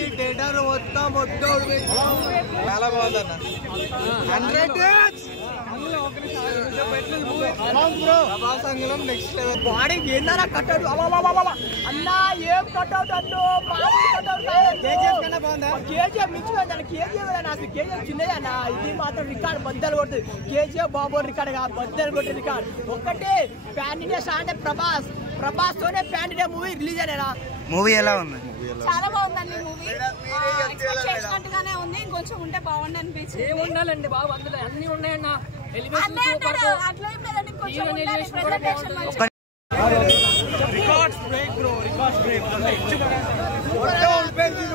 Theatre మొత్తం చాలా బాగుందన్న. ప్రభాస్ అంగలం నెక్స్ట్ లెవెల్. బాడీ ఏందన్నా కట్టాడు అన్నా, ఏం కట్అవుట్ అన్నో కేజీఎఫ్ మించిపోయింది. కేజీఎఫ్ అసలు కేజీఎఫ్ చిన్నదే అన్న, ఇది మాత్రం రికార్డ్ బద్దలు కొడుతుంది. కేజీఎఫ్ బాబు రికార్డ్ కాదు, బద్దలు కొట్టే రికార్డ్. ఒక్కటే ప్యాన్ ఇండియా స్టార్ అంటే ప్రభాస్ తోనే ప్యాన్ ఇండియా మూవీ రిలీజ్ అయినా. మూవీ ఎలా ఉంది? చాలా బాగుందండి మూవీ. ఎక్స్పెక్ట్ చేసినట్టుగానే ఉంది, ఇంకొంచెం ఉంటే బాగుంది అనిపించింది. ఏం ఉండాలండి బాబు, అందులో అన్ని ఉన్నాయన్న. అట్లా ఏం లేదండి, కొంచెం ఉండాలి ప్రెజెంటేషన్ మంచిగా.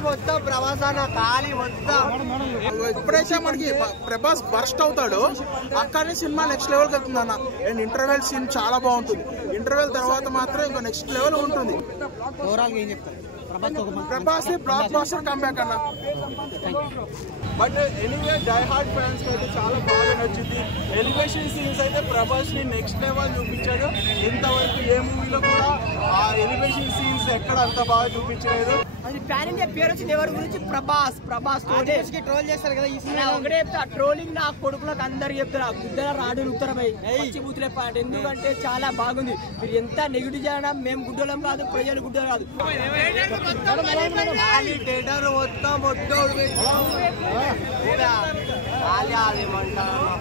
మొత్తం ప్రభాసాన ఖాళీ మొత్తం. ఎప్పుడైతే మనకి ప్రభాస్ బర్స్ట్ అవుతాడో అక్కడనే సినిమా నెక్స్ట్ లెవెల్కి వెళ్తుంది అన్న. అండ్ ఇంటర్వెల్ సీన్ చాలా బాగుంటుంది. ఇంటర్వెల్ తర్వాత మాత్రం ఇంకా నెక్స్ట్ లెవెల్ ఉంటుంది. ఓవరాల్ ఏం చెప్తారు? ప్రభాస్ బ్లాక్ బాస్టర్ కంబ్యాక్ అన్న. But anyway die hard fans కి అయితే చాలా బాగా నచ్చింది. ఎలివేషన్ సీన్స్ అయితే ప్రభాస్ ని నెక్స్ట్ లెవెల్ చూపించాడు. ఇంతవరకు ఏ మూవీలో కూడా ఆ ఎలివేషన్ సీన్స్ ఎక్కడ అంత బాగా చూపించలేదు. అది ప్యాన్ ఇండియా పేరు వచ్చింది ఎవరి గురించి? ప్రభాస్ ట్రోల్ చేస్తారు కదా ఈ సినిమా. ఒకటే చెప్తా, ట్రోలింగ్ నా కొడుకులకు అందరు చెప్తారా, గుద్దర రాడు ఉత్తరమై బూతులే పాట. ఎందుకంటే చాలా బాగుంది. మీరు ఎంత నెగిటివ్ చేయడం, మేము గుడ్డలం కాదు, ప్రజలు గుడ్డలు కాదు. థియేటర్ మొత్తం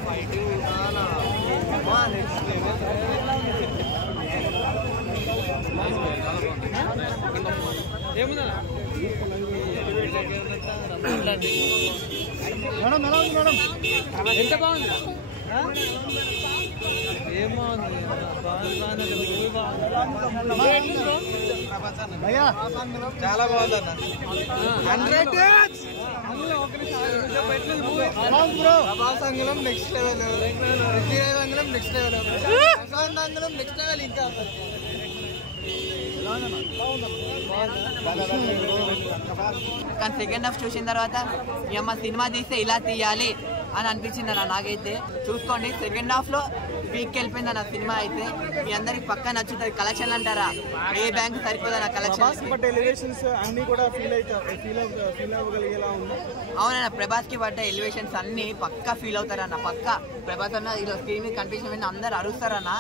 ఫైటింగ్ ఏముందా ఎంత బాగుంది? చాలా బాగుందన్న. ప్రభాస్ అంగలం నెక్స్ట్ లెవెల్, అంగలం నెక్స్ట్ లెవెల్, ప్రశాంత్ అంగలం నెక్స్ట్ లెవెల్. ఇంకా కానీ సెకండ్ హాఫ్ చూసిన తర్వాత మా సినిమా తీస్తే ఇలా తీయాలి అని అనిపించింది అన్న. నాకైతే చూసుకోండి, సెకండ్ హాఫ్ లో పీక్ వెళ్ళిపోయింది అన్న సినిమా. అయితే మీ అందరికి పక్కా నచ్చుతుంది. కలెక్షన్ అంటారా, ఏ బ్యాంక్ సరిపోదు అన్న కలెక్షన్. అవునన్న, ప్రభాస్ కి పడ్డ ఎలివేషన్స్ అన్ని పక్కా ఫీల్ అవుతారన్న. పక్కా ప్రభాస్ అన్న ఇలా స్క్రీన్ మీద కనిపించిన అందరు అరుస్తారన్న.